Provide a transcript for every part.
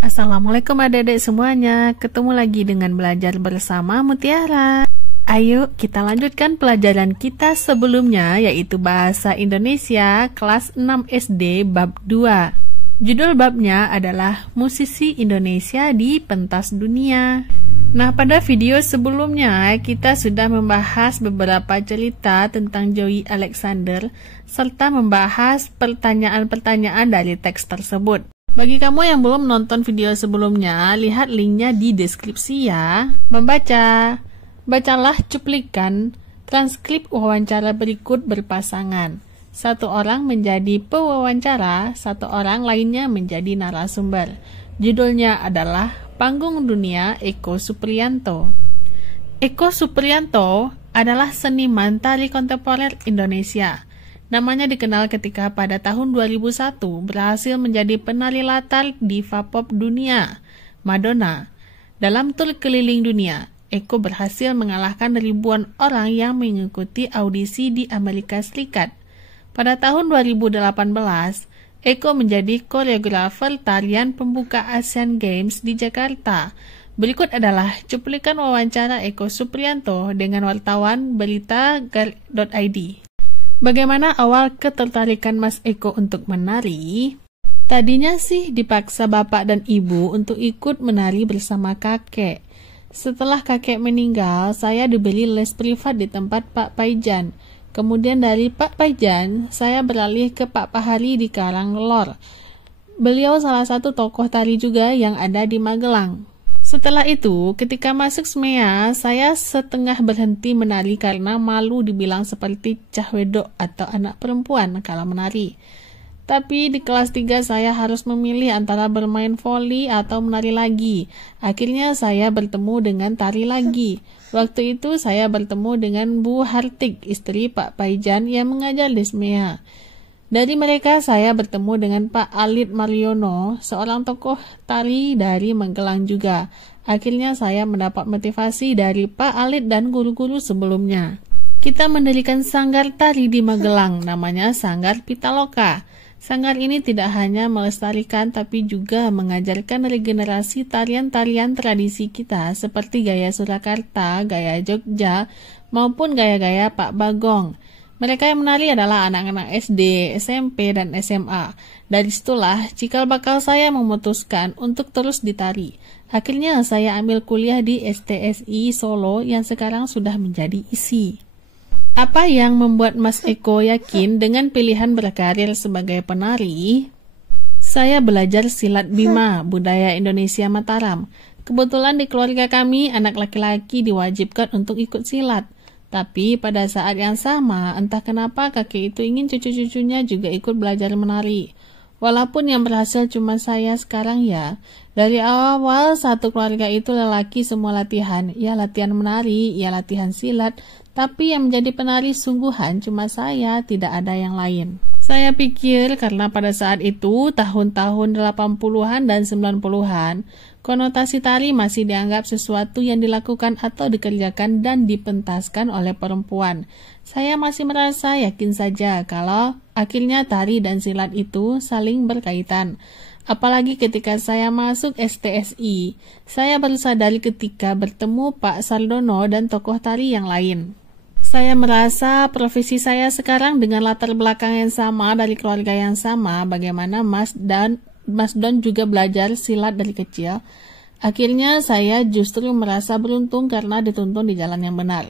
Assalamualaikum adik-adik semuanya, ketemu lagi dengan belajar bersama Mutiara. Ayo kita lanjutkan pelajaran kita sebelumnya, yaitu Bahasa Indonesia kelas 6 SD bab 2. Judul babnya adalah Musisi Indonesia di Pentas Dunia. Nah, pada video sebelumnya kita sudah membahas beberapa cerita tentang Joey Alexander serta membahas pertanyaan-pertanyaan dari teks tersebut. Bagi kamu yang belum nonton video sebelumnya, lihat linknya di deskripsi ya. Membaca. Bacalah cuplikan transkrip wawancara berikut berpasangan. Satu orang menjadi pewawancara, satu orang lainnya menjadi narasumber. Judulnya adalah Panggung Dunia Eko Supriyanto. Eko Supriyanto adalah seniman tari kontemporer Indonesia. Namanya dikenal ketika pada tahun 2001 berhasil menjadi penari latar diva pop dunia, Madonna. Dalam tur keliling dunia, Eko berhasil mengalahkan ribuan orang yang mengikuti audisi di Amerika Serikat. Pada tahun 2018, Eko menjadi koreografer tarian pembuka Asian Games di Jakarta. Berikut adalah cuplikan wawancara Eko Supriyanto dengan wartawan berita.id. Bagaimana awal ketertarikan Mas Eko untuk menari? Tadinya sih dipaksa bapak dan ibu untuk ikut menari bersama kakek. Setelah kakek meninggal, saya diberi les privat di tempat Pak Paijan. Kemudian dari Pak Paijan, saya beralih ke Pak Pahari di Karanglor. Beliau salah satu tokoh tari juga yang ada di Magelang. Setelah itu, ketika masuk SMEA, saya setengah berhenti menari karena malu dibilang seperti cah wedok atau anak perempuan kalau menari. Tapi di kelas 3 saya harus memilih antara bermain voli atau menari lagi. Akhirnya saya bertemu dengan tari lagi. Waktu itu saya bertemu dengan Bu Hartik, istri Pak Paijan yang mengajar di SMEA. Dari mereka saya bertemu dengan Pak Alit Mariono, seorang tokoh tari dari Magelang juga. Akhirnya saya mendapat motivasi dari Pak Alit dan guru-guru sebelumnya. Kita mendirikan sanggar tari di Magelang, namanya Sanggar Pitaloka. Sanggar ini tidak hanya melestarikan tapi juga mengajarkan regenerasi tarian-tarian tradisi kita seperti gaya Surakarta, gaya Jogja, maupun gaya-gaya Pak Bagong. Mereka yang menari adalah anak-anak SD, SMP, dan SMA. Dari situlah cikal bakal saya memutuskan untuk terus ditari. Akhirnya saya ambil kuliah di STSI Solo yang sekarang sudah menjadi ISI. Apa yang membuat Mas Eko yakin dengan pilihan berkarir sebagai penari? Saya belajar silat Bima, budaya Indonesia Mataram. Kebetulan di keluarga kami, anak laki-laki diwajibkan untuk ikut silat. Tapi pada saat yang sama, entah kenapa kakek itu ingin cucu-cucunya juga ikut belajar menari. Walaupun yang berhasil cuma saya sekarang ya. Dari awal satu keluarga itu lelaki semua latihan. Ya latihan menari, ya latihan silat. Tapi yang menjadi penari sungguhan cuma saya, tidak ada yang lain. Saya pikir karena pada saat itu, tahun-tahun 80-an dan 90-an, konotasi tari masih dianggap sesuatu yang dilakukan atau dikerjakan dan dipentaskan oleh perempuan. Saya masih merasa yakin saja kalau akhirnya tari dan silat itu saling berkaitan. Apalagi ketika saya masuk STSI, saya baru sadar ketika bertemu Pak Sardono dan tokoh tari yang lain. Saya merasa profesi saya sekarang dengan latar belakang yang sama dari keluarga yang sama, bagaimana Mas Don juga belajar silat dari kecil. Akhirnya saya justru merasa beruntung karena dituntun di jalan yang benar.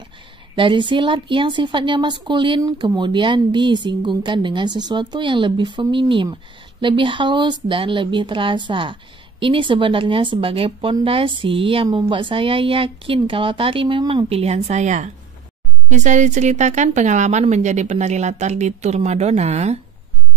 Dari silat yang sifatnya maskulin, kemudian disinggungkan dengan sesuatu yang lebih feminim, lebih halus dan lebih terasa. Ini sebenarnya sebagai pondasi yang membuat saya yakin kalau tari memang pilihan saya. Bisa diceritakan pengalaman menjadi penari latar di tur Madonna?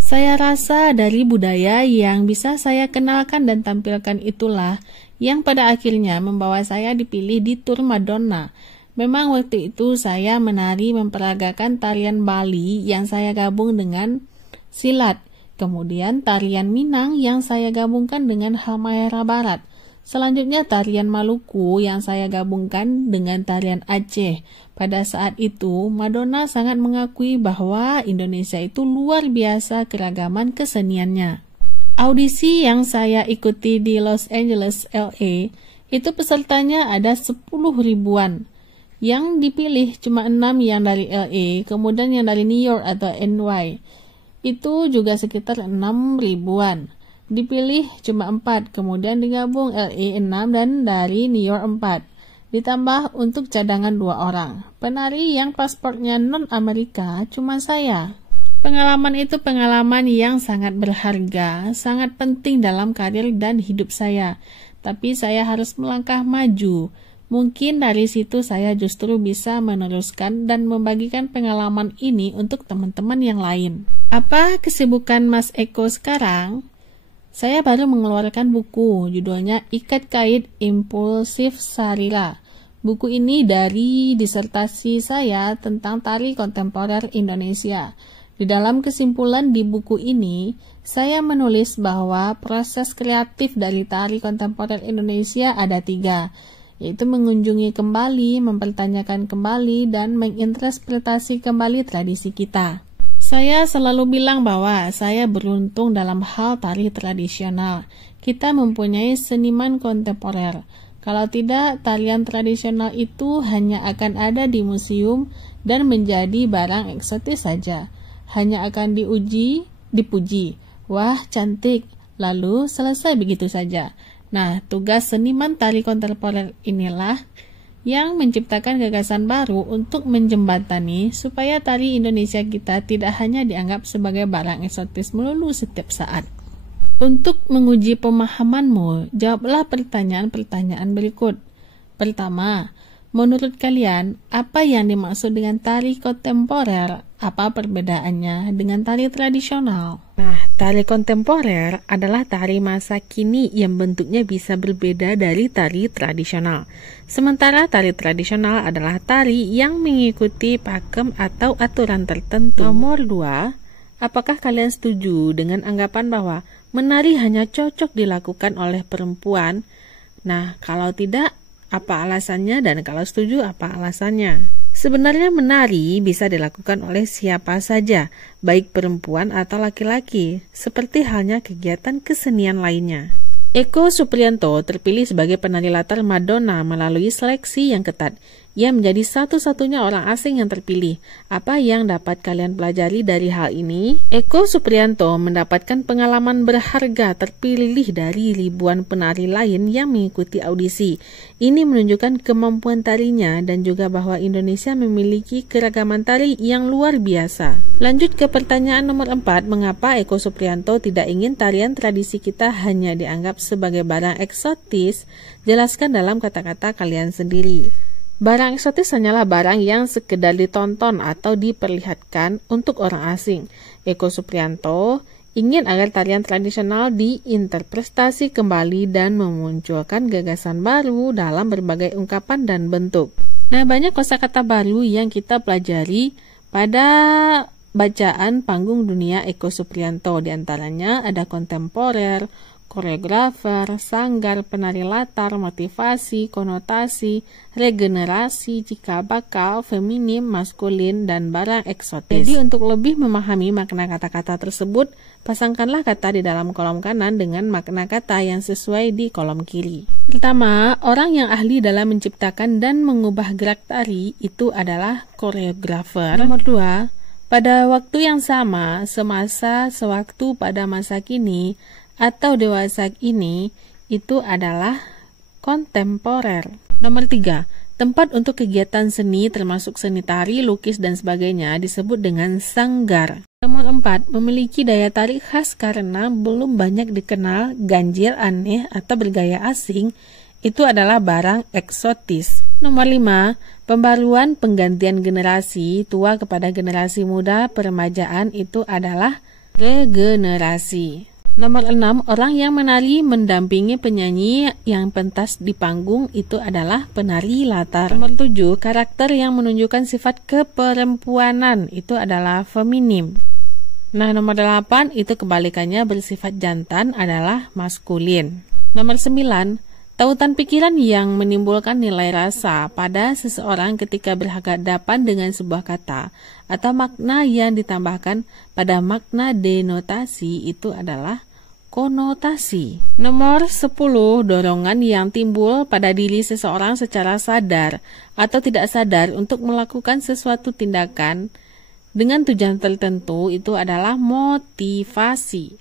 Saya rasa dari budaya yang bisa saya kenalkan dan tampilkan itulah yang pada akhirnya membawa saya dipilih di tur Madonna. Memang waktu itu saya menari memperagakan tarian Bali yang saya gabung dengan silat. Kemudian tarian Minang yang saya gabungkan dengan Halmahera Barat. Selanjutnya tarian Maluku yang saya gabungkan dengan tarian Aceh. Pada saat itu, Madonna sangat mengakui bahwa Indonesia itu luar biasa keragaman keseniannya. Audisi yang saya ikuti di Los Angeles, LA, itu pesertanya ada 10 ribuan. Yang dipilih cuma 6 yang dari LA, kemudian yang dari New York atau NY, itu juga sekitar 6 ribuan. Dipilih cuma 4, kemudian digabung LA 6 dan dari New York 4. Ditambah untuk cadangan 2 orang. Penari yang paspornya non-Amerika cuma saya. Pengalaman itu pengalaman yang sangat berharga, sangat penting dalam karir dan hidup saya. Tapi saya harus melangkah maju. Mungkin dari situ saya justru bisa meneruskan dan membagikan pengalaman ini untuk teman-teman yang lain. Apa kesibukan Mas Eko sekarang? Saya baru mengeluarkan buku, judulnya Ikat Kait Impulsif Sarila. Buku ini dari disertasi saya tentang tari kontemporer Indonesia. Di dalam kesimpulan di buku ini, saya menulis bahwa proses kreatif dari tari kontemporer Indonesia ada 3, yaitu mengunjungi kembali, mempertanyakan kembali, dan menginterpretasi kembali tradisi kita. Saya selalu bilang bahwa saya beruntung dalam hal tari tradisional. Kita mempunyai seniman kontemporer. Kalau tidak, tarian tradisional itu hanya akan ada di museum dan menjadi barang eksotis saja. Hanya akan dipuji. Wah, cantik. Lalu selesai begitu saja. Nah, tugas seniman tari kontemporer inilah yang menciptakan gagasan baru untuk menjembatani supaya tari Indonesia kita tidak hanya dianggap sebagai barang eksotis melulu setiap saat. Untuk menguji pemahamanmu, jawablah pertanyaan-pertanyaan berikut. Pertama, menurut kalian, apa yang dimaksud dengan tari kontemporer? Apa perbedaannya dengan tari tradisional? Nah, tari kontemporer adalah tari masa kini yang bentuknya bisa berbeda dari tari tradisional. Sementara tari tradisional adalah tari yang mengikuti pakem atau aturan tertentu. Nomor 2, apakah kalian setuju dengan anggapan bahwa menari hanya cocok dilakukan oleh perempuan? Nah, kalau tidak, apa alasannya? Dan kalau setuju, apa alasannya? Sebenarnya menari bisa dilakukan oleh siapa saja, baik perempuan atau laki-laki, seperti halnya kegiatan kesenian lainnya. Eko Supriyanto terpilih sebagai penari latar Madonna melalui seleksi yang ketat. Ia menjadi satu-satunya orang asing yang terpilih. Apa yang dapat kalian pelajari dari hal ini? Eko Supriyanto mendapatkan pengalaman berharga terpilih dari ribuan penari lain yang mengikuti audisi. Ini menunjukkan kemampuan tarinya dan juga bahwa Indonesia memiliki keragaman tari yang luar biasa. Lanjut ke pertanyaan nomor 4, mengapa Eko Supriyanto tidak ingin tarian tradisi kita hanya dianggap sebagai barang eksotis? Jelaskan dalam kata-kata kalian sendiri. Barang eksotis hanyalah barang yang sekedar ditonton atau diperlihatkan untuk orang asing. Eko Supriyanto ingin agar tarian tradisional diinterpretasi kembali dan memunculkan gagasan baru dalam berbagai ungkapan dan bentuk. Nah, banyak kosakata baru yang kita pelajari pada bacaan panggung dunia Eko Supriyanto. Di antaranya ada kontemporer, koreografer, sanggar, penari latar, motivasi, konotasi, regenerasi, cikal bakal, feminim, maskulin, dan barang eksotis. Jadi untuk lebih memahami makna kata-kata tersebut, pasangkanlah kata di dalam kolom kanan dengan makna kata yang sesuai di kolom kiri. Pertama, orang yang ahli dalam menciptakan dan mengubah gerak tari itu adalah koreografer. Nomor 2, pada waktu yang sama, semasa, sewaktu, pada masa kini, atau dewasa ini, itu adalah kontemporer. Nomor 3, tempat untuk kegiatan seni termasuk seni tari, lukis, dan sebagainya disebut dengan sanggar. Nomor 4, memiliki daya tarik khas karena belum banyak dikenal, ganjil, aneh, atau bergaya asing, itu adalah barang eksotis. Nomor 5, pembaruan penggantian generasi tua kepada generasi muda peremajaan itu adalah regenerasi. Nomor 6, orang yang menari mendampingi penyanyi yang pentas di panggung itu adalah penari latar. Nomor 7, karakter yang menunjukkan sifat keperempuanan itu adalah feminim. Nah, nomor 8, itu kebalikannya bersifat jantan adalah maskulin. Nomor 9, tautan pikiran yang menimbulkan nilai rasa pada seseorang ketika berhadapan dengan sebuah kata atau makna yang ditambahkan pada makna denotasi itu adalah konotasi. Nomor 10, dorongan yang timbul pada diri seseorang secara sadar atau tidak sadar untuk melakukan sesuatu tindakan dengan tujuan tertentu itu adalah motivasi.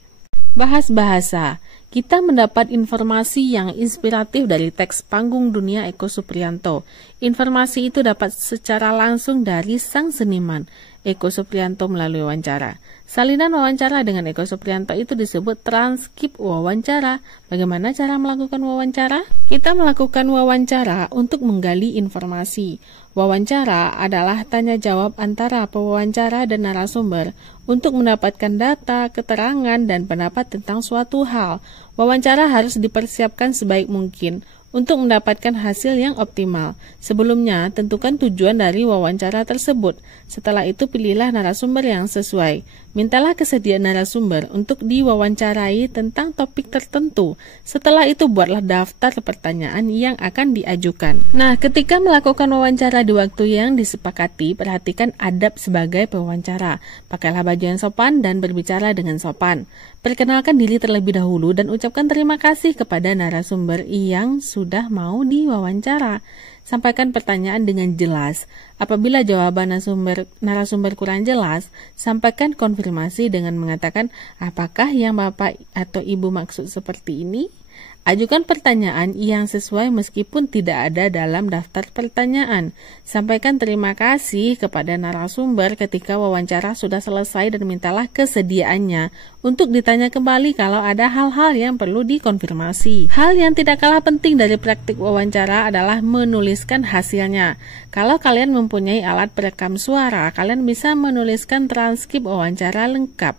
Bahas bahasa. Kita mendapat informasi yang inspiratif dari teks Panggung Dunia Eko Supriyanto. Informasi itu dapat secara langsung dari sang seniman, Eko Supriyanto, melalui wawancara. Salinan wawancara dengan Eko Supriyanto itu disebut transkrip wawancara. Bagaimana cara melakukan wawancara? Kita melakukan wawancara untuk menggali informasi. Wawancara adalah tanya jawab antara pewawancara dan narasumber untuk mendapatkan data, keterangan, dan pendapat tentang suatu hal. Wawancara harus dipersiapkan sebaik mungkin untuk mendapatkan hasil yang optimal. Sebelumnya, tentukan tujuan dari wawancara tersebut. Setelah itu, pilihlah narasumber yang sesuai. Mintalah kesediaan narasumber untuk diwawancarai tentang topik tertentu. Setelah itu, buatlah daftar pertanyaan yang akan diajukan. Nah, ketika melakukan wawancara di waktu yang disepakati, perhatikan adab sebagai pewawancara. Pakailah baju yang sopan dan berbicara dengan sopan. Perkenalkan diri terlebih dahulu dan ucapkan terima kasih kepada narasumber yang sudah mau diwawancara. Sampaikan pertanyaan dengan jelas. Apabila jawaban narasumber kurang jelas, sampaikan konfirmasi dengan mengatakan, apakah yang Bapak atau Ibu maksud seperti ini? Ajukan pertanyaan yang sesuai meskipun tidak ada dalam daftar pertanyaan. Sampaikan terima kasih kepada narasumber ketika wawancara sudah selesai dan mintalah kesediaannya untuk ditanya kembali kalau ada hal-hal yang perlu dikonfirmasi. Hal yang tidak kalah penting dari praktik wawancara adalah menuliskan hasilnya. Kalau kalian mempunyai alat perekam suara, kalian bisa menuliskan transkrip wawancara lengkap.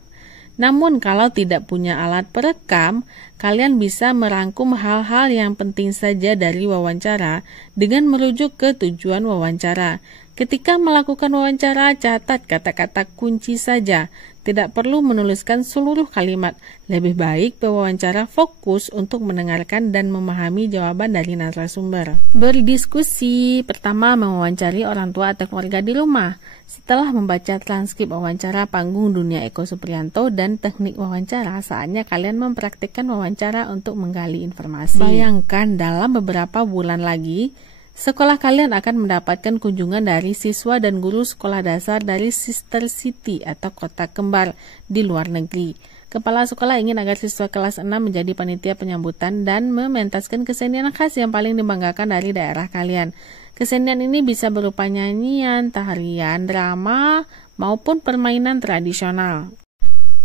Namun kalau tidak punya alat perekam, kalian bisa merangkum hal-hal yang penting saja dari wawancara dengan merujuk ke tujuan wawancara. Ketika melakukan wawancara, catat kata-kata kunci saja. Tidak perlu menuliskan seluruh kalimat. Lebih baik pewawancara fokus untuk mendengarkan dan memahami jawaban dari narasumber. Berdiskusi. Pertama, mewawancari orang tua atau keluarga di rumah. Setelah membaca transkrip wawancara Panggung Dunia Eko Supriyanto dan teknik wawancara, saatnya kalian mempraktikkan wawancara untuk menggali informasi. Bayangkan dalam beberapa bulan lagi, sekolah kalian akan mendapatkan kunjungan dari siswa dan guru sekolah dasar dari sister city atau kota kembar di luar negeri. Kepala sekolah ingin agar siswa kelas 6 menjadi panitia penyambutan dan mementaskan kesenian khas yang paling dibanggakan dari daerah kalian. Kesenian ini bisa berupa nyanyian, tarian, drama, maupun permainan tradisional.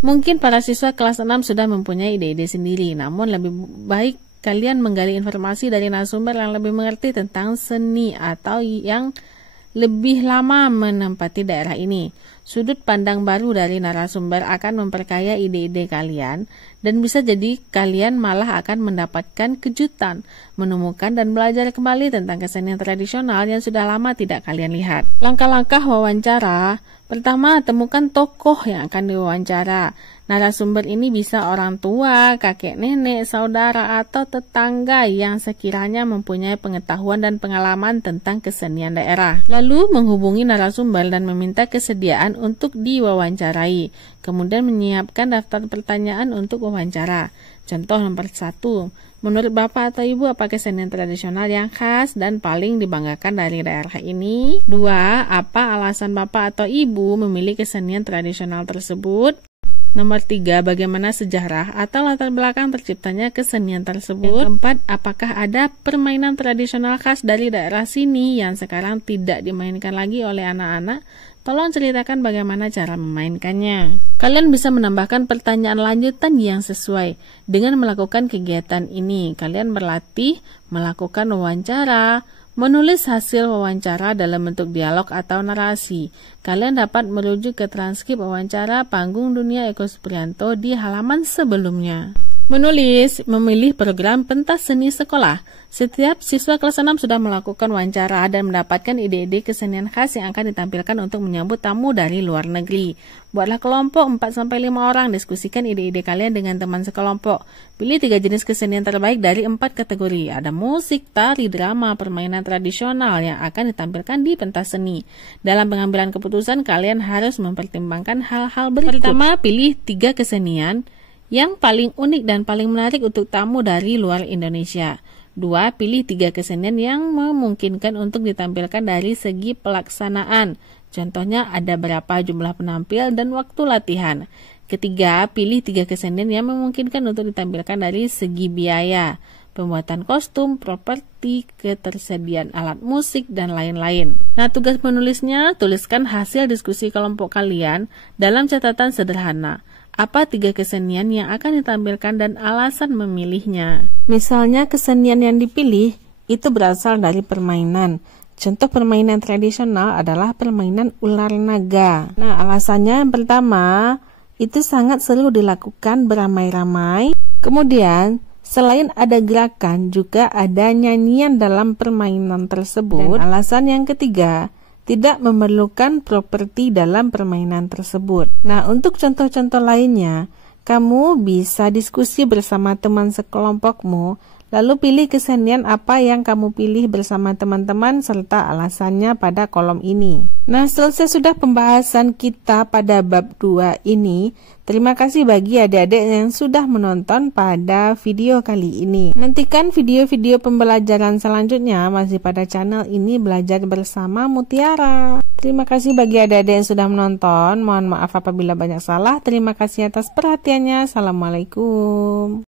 Mungkin para siswa kelas 6 sudah mempunyai ide-ide sendiri, namun lebih baik kalian menggali informasi dari narasumber yang lebih mengerti tentang seni atau yang lebih lama menempati daerah ini. Sudut pandang baru dari narasumber akan memperkaya ide-ide kalian dan bisa jadi kalian malah akan mendapatkan kejutan, menemukan dan belajar kembali tentang kesenian tradisional yang sudah lama tidak kalian lihat. Langkah-langkah wawancara. Pertama, temukan tokoh yang akan diwawancara. Narasumber ini bisa orang tua, kakek nenek, saudara, atau tetangga yang sekiranya mempunyai pengetahuan dan pengalaman tentang kesenian daerah. Lalu menghubungi narasumber dan meminta kesediaan untuk diwawancarai. Kemudian menyiapkan daftar pertanyaan untuk wawancara. Contoh nomor 1. Menurut Bapak atau Ibu, apa kesenian tradisional yang khas dan paling dibanggakan dari daerah ini? 2. Apa alasan Bapak atau Ibu memilih kesenian tradisional tersebut? Nomor 3, bagaimana sejarah atau latar belakang terciptanya kesenian tersebut? Yang keempat, apakah ada permainan tradisional khas dari daerah sini yang sekarang tidak dimainkan lagi oleh anak-anak? Tolong ceritakan bagaimana cara memainkannya. Kalian bisa menambahkan pertanyaan lanjutan yang sesuai. Dengan melakukan kegiatan ini, kalian berlatih melakukan wawancara, menulis hasil wawancara dalam bentuk dialog atau narasi. Kalian dapat merujuk ke transkrip wawancara Panggung Dunia Eko Supriyanto di halaman sebelumnya. Menulis, memilih program pentas seni sekolah. Setiap siswa kelas 6 sudah melakukan wawancara dan mendapatkan ide-ide kesenian khas yang akan ditampilkan untuk menyambut tamu dari luar negeri. Buatlah kelompok 4-5 orang, diskusikan ide-ide kalian dengan teman sekelompok. Pilih 3 jenis kesenian terbaik dari 4 kategori. Ada musik, tari, drama, permainan tradisional yang akan ditampilkan di pentas seni. Dalam pengambilan keputusan, kalian harus mempertimbangkan hal-hal berikut. Pertama, pilih 3 kesenian yang paling unik dan paling menarik untuk tamu dari luar Indonesia. 2. Pilih 3 kesenian yang memungkinkan untuk ditampilkan dari segi pelaksanaan. Contohnya ada berapa jumlah penampil dan waktu latihan. Ketiga, pilih 3 kesenian yang memungkinkan untuk ditampilkan dari segi biaya, pembuatan kostum, properti, ketersediaan alat musik, dan lain-lain. Nah, tugas menulisnya, tuliskan hasil diskusi kelompok kalian dalam catatan sederhana. Apa 3 kesenian yang akan ditampilkan dan alasan memilihnya? Misalnya kesenian yang dipilih itu berasal dari permainan. Contoh permainan tradisional adalah permainan ular naga. Nah, alasannya yang pertama, itu sangat seru dilakukan beramai-ramai. Kemudian, selain ada gerakan, juga ada nyanyian dalam permainan tersebut. Dan alasan yang ketiga, tidak memerlukan properti dalam permainan tersebut. Nah, untuk contoh-contoh lainnya, kamu bisa diskusi bersama teman sekelompokmu, lalu pilih kesenian apa yang kamu pilih bersama teman-teman serta alasannya pada kolom ini. Nah, selesai sudah pembahasan kita pada bab 2 ini. Terima kasih bagi adik-adik yang sudah menonton pada video kali ini. Nantikan video-video pembelajaran selanjutnya masih pada channel ini, Belajar Bersama Mutiara. Terima kasih bagi adik-adik yang sudah menonton. Mohon maaf apabila banyak salah. Terima kasih atas perhatiannya. Assalamualaikum.